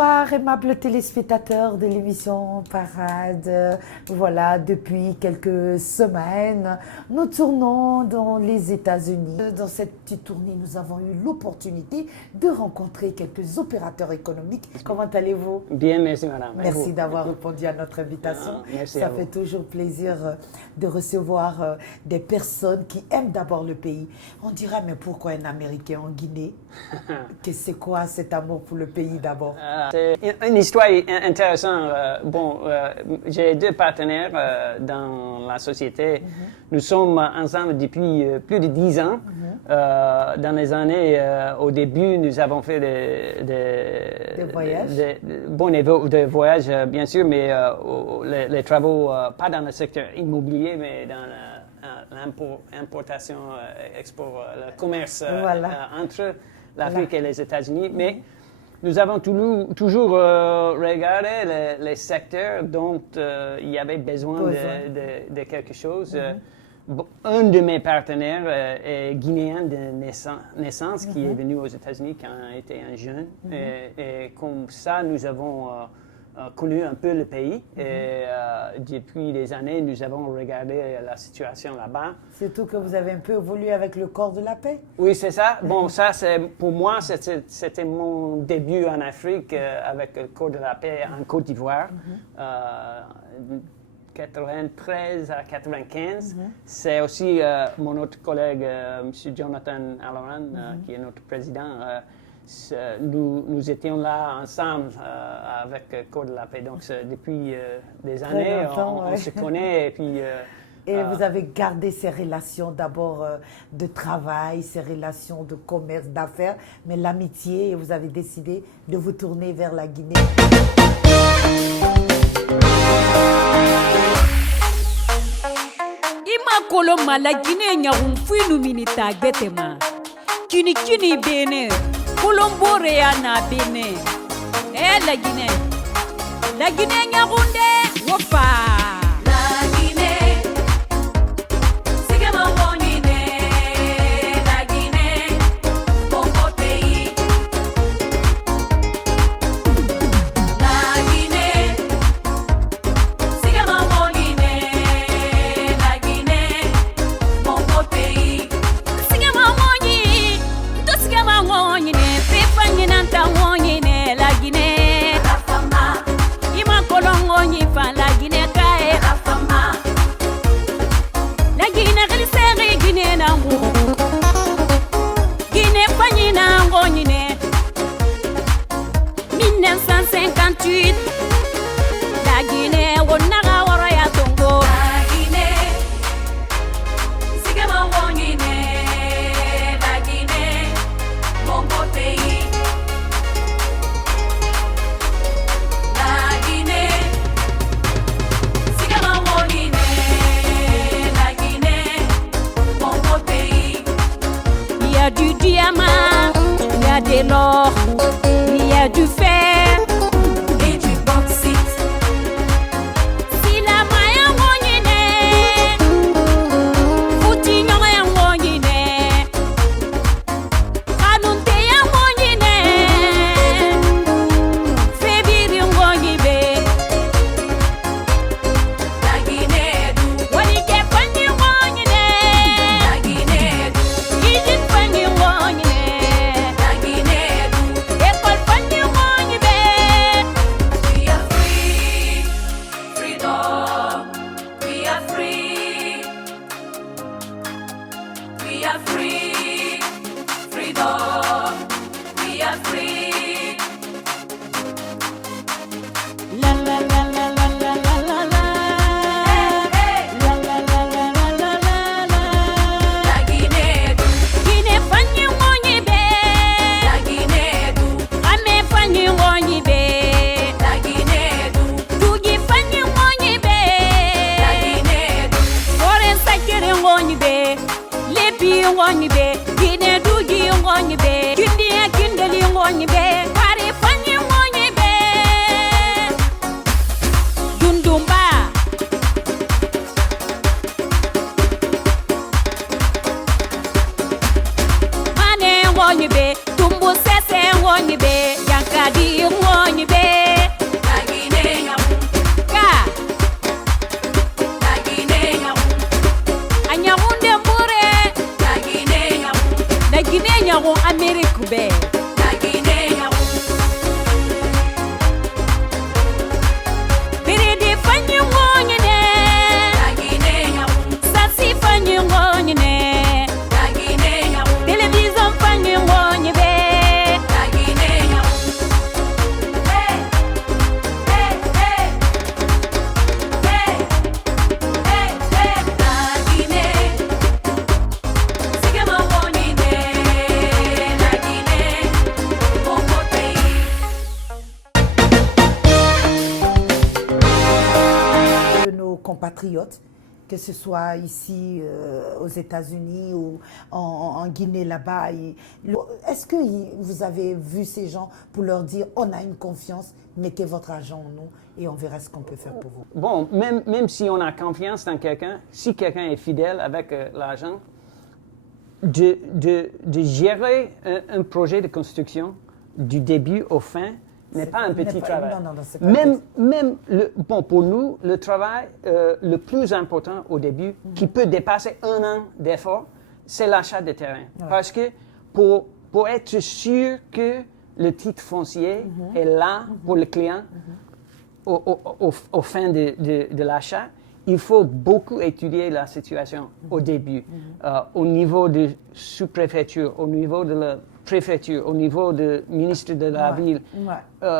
Bonsoir, aimables téléspectateurs de l'émission Parade. Voilà, depuis quelques semaines, nous tournons dans les États-Unis. Dans cette petite tournée, nous avons eu l'opportunité de rencontrer quelques opérateurs économiques. Comment allez-vous? Bien, merci madame. Merci d'avoir répondu à notre invitation. Merci Ça à vous. fait toujours plaisir de recevoir des personnes qui aiment d'abord le pays. On dira, mais pourquoi un Américain en Guinée? C'est quoi cet amour pour le pays d'abord? C'est une histoire intéressante. J'ai deux partenaires dans la société. Nous sommes ensemble depuis plus de 10 ans. Dans les années, au début, nous avons fait des voyages? Des voyages, bien sûr, mais les travaux, pas dans le secteur immobilier, mais dans l'importation, export, le commerce entre l'Afrique et les États-Unis. Mais nous avons toujours regardé les secteurs dont il y avait besoin de quelque chose. Un de mes partenaires est guinéen de naissance qui est venu aux États-Unis quand il était un jeune. Et comme ça, nous avons connu un peu le pays. Et depuis des années, nous avons regardé la situation là-bas. Surtout que vous avez un peu évolué avec le corps de la paix. Oui, c'est ça. Bon, ça, pour moi, c'était mon début en Afrique avec le corps de la paix en Côte d'Ivoire. 93 à 95. C'est aussi mon autre collègue, M. Jonathan Alloran, qui est notre président. Nous étions là ensemble avec Corps de la Paix. Donc, depuis des années, on se connaît. Et puis, vous avez gardé ces relations d'abord de travail, ces relations de commerce, d'affaires, mais l'amitié, et vous avez décidé de vous tourner vers la Guinée. Ima koloma la Guinée nyawun finu minita betema. Kini bene. Colombore ya na bene. La Guinée nyawunde wofa. L'or, il y a du fer et du bauxite. Si la maille en fouti en Kanunte en Fébiri en La Guinée du Wali Kepani La Guinée du Yijin Pani Guinea do ngoni be, Guinea kindeli ngoni be, pare fanyi ngoni be. Dundumba. Mane ngoni be, tumbu sese ngoni be, yankadi ngoni woni be Nagine nyamu Ka Nagine nyamu Anyamunde mbure Nagine nyamu Ameriku be Nagine nyamu Biridi fanyi ngonyene Nagine nyamu Sasi fanyi ngonyene Nagine nyamu Television fanyi ngonyene be Nagine nyamu Hey Hey Hey Hey Hey Hey Nagine Sigema ngonyene Nagine Kokotei De nos compatriotes, que ce soit ici aux États-Unis ou en Guinée là-bas. Est-ce que vous avez vu ces gens pour leur dire on a une confiance, mettez votre argent en nous et on verra ce qu'on peut faire pour vous? Bon, même si on a confiance dans quelqu'un, si quelqu'un est fidèle avec l'argent, de gérer un projet de construction du début au fin n'est pas un petit travail. Non, c'est pas Bon, pour nous, le travail le plus important au début, qui peut dépasser 1 an d'effort, c'est l'achat de terrain. Ouais. Parce que pour être sûr que le titre foncier est là pour le client au fin de l'achat, il faut beaucoup étudier la situation au début, au niveau de sous-préfecture, au niveau de la préfecture, au niveau du ministre de la ville.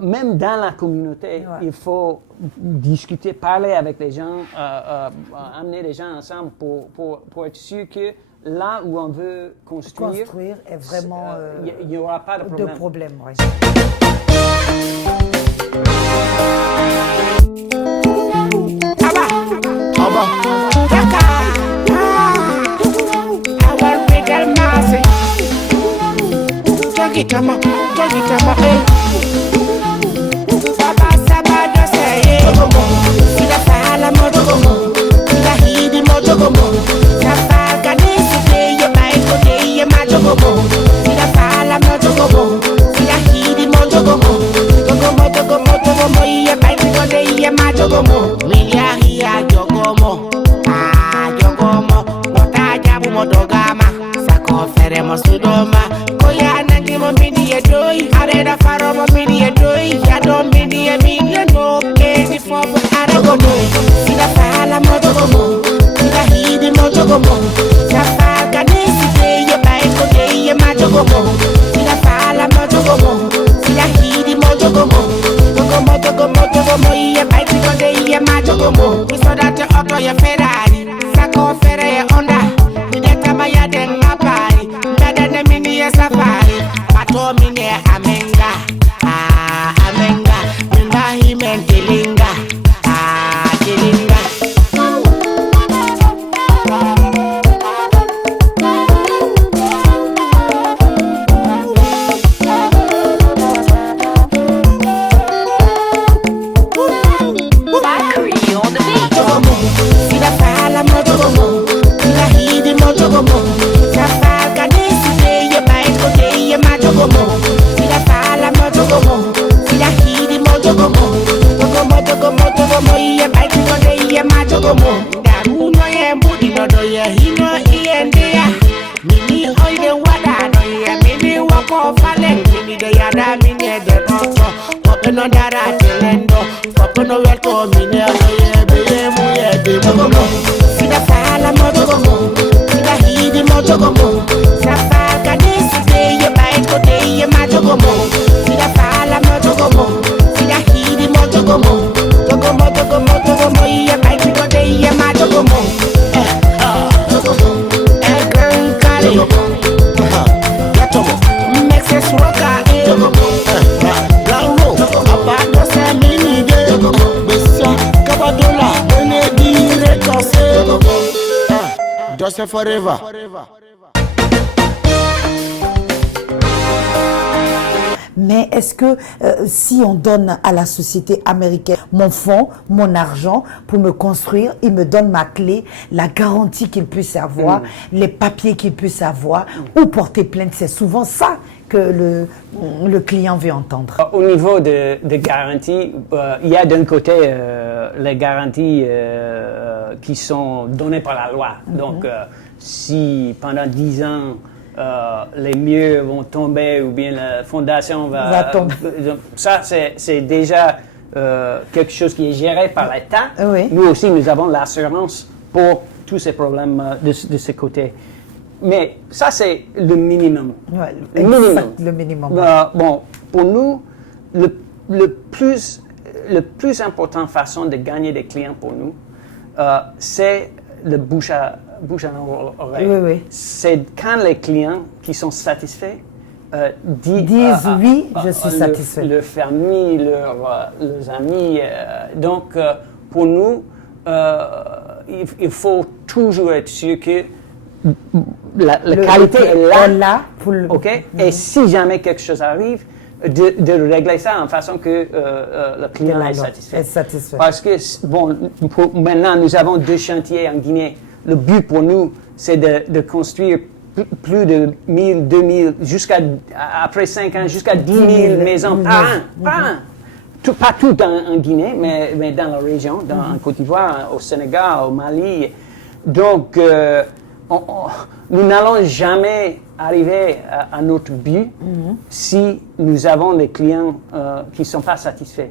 Même dans la communauté, il faut discuter, parler avec les gens, amener les gens ensemble pour être sûr que là où on veut construire est vraiment il n'y aura pas de problème. Tama, Baba Sabado say, Sida Fala Modogomo, Sida Hidi Modogomo, Safaga Nisi, your Bible day, your Majogomo, Sida Fala Modogomo, Sida Hidi Modogomo, Gogomo, your Bible day, your Majogomo, Willia Hia Jogomo, Jogomo, Motajabu Modogama, Sako Feremo Sudoma. Mini a doy, I read a faro of mini a doy, I don't mini a million, no, candy for Aragomo, Sida Fala Modogomo, Sida Hidi Modogomo, Safaga Nisi, your Bible day, your Majogomo, Sida Fala Modogomo, Sida Hidi Modogomo, Gogomo, your Bible day, your Majogomo, we saw that the auto your Ferrari, Sako Ferre Honda, with the Tamaya Den Apari, better than mini a safari. Mine amenga, minga himen tilinga, tilinga. Bakri on the beat. Sida Fala Modogomo, Sida Hidi Modogomo, Safaga Nisi, your Bible day, your Majogomo. Sida Fala Modogomo, Sida Hidi Modogomo, Gogomo, your Bible day, your Majogomo. Daruno ye mbudi no do ye hino iendea. Mini oide wada no ye mini wako fale. Mini de yada mini de roto. Popeno dara telendo, popeno welko mini oye beye muye de mogomo. Sida Fala Modogomo, Sida Hidi Modogomo, Safaga Nisi de ye Bible day ye Majogomo. Sida Fala Modogomo, Sida Hidi Modogomo, Gogomo, ye Bible day ye Majogomo. Grand Cali, Mexes Roca, Bravo, Abado Samini, Bessia, Cabadola, Benedi, Reconcile, Joseph Forever. Mais est-ce que si on donne à la société américaine mon fonds, mon argent pour me construire, il me donne ma clé, la garantie qu'il puisse avoir, les papiers qu'il puisse avoir, ou porter plainte, c'est souvent ça que le client veut entendre. Au niveau de garantie, il y a d'un côté les garanties qui sont données par la loi. Donc, si pendant 10 ans, les murs vont tomber ou bien la fondation va tomber, ça c'est déjà quelque chose qui est géré par l'État. Oui. Nous aussi, nous avons l'assurance pour tous ces problèmes de ce côté. Mais ça, c'est le minimum. Ouais, Le minimum. Bon, pour nous, le plus important façon de gagner des clients pour nous, c'est le bouche à oreille. Oui, oui. C'est quand les clients qui sont satisfaits disent oui, je suis satisfait. Leur famille, leurs amis. Donc, pour nous, il faut toujours être sûr que la qualité est là. OK? Et si jamais quelque chose arrive, de régler ça en façon que le client est satisfait. Parce que, bon, maintenant, nous avons 2 chantiers en Guinée. Le but pour nous, c'est de construire plus de 1000, 2000, après 5 ans, jusqu'à 10 000 maisons par an. Pas tout en Guinée, mais dans la région, en Côte d'Ivoire, au Sénégal, au Mali. Donc, nous n'allons jamais arriver à notre but si nous avons des clients qui ne sont pas satisfaits.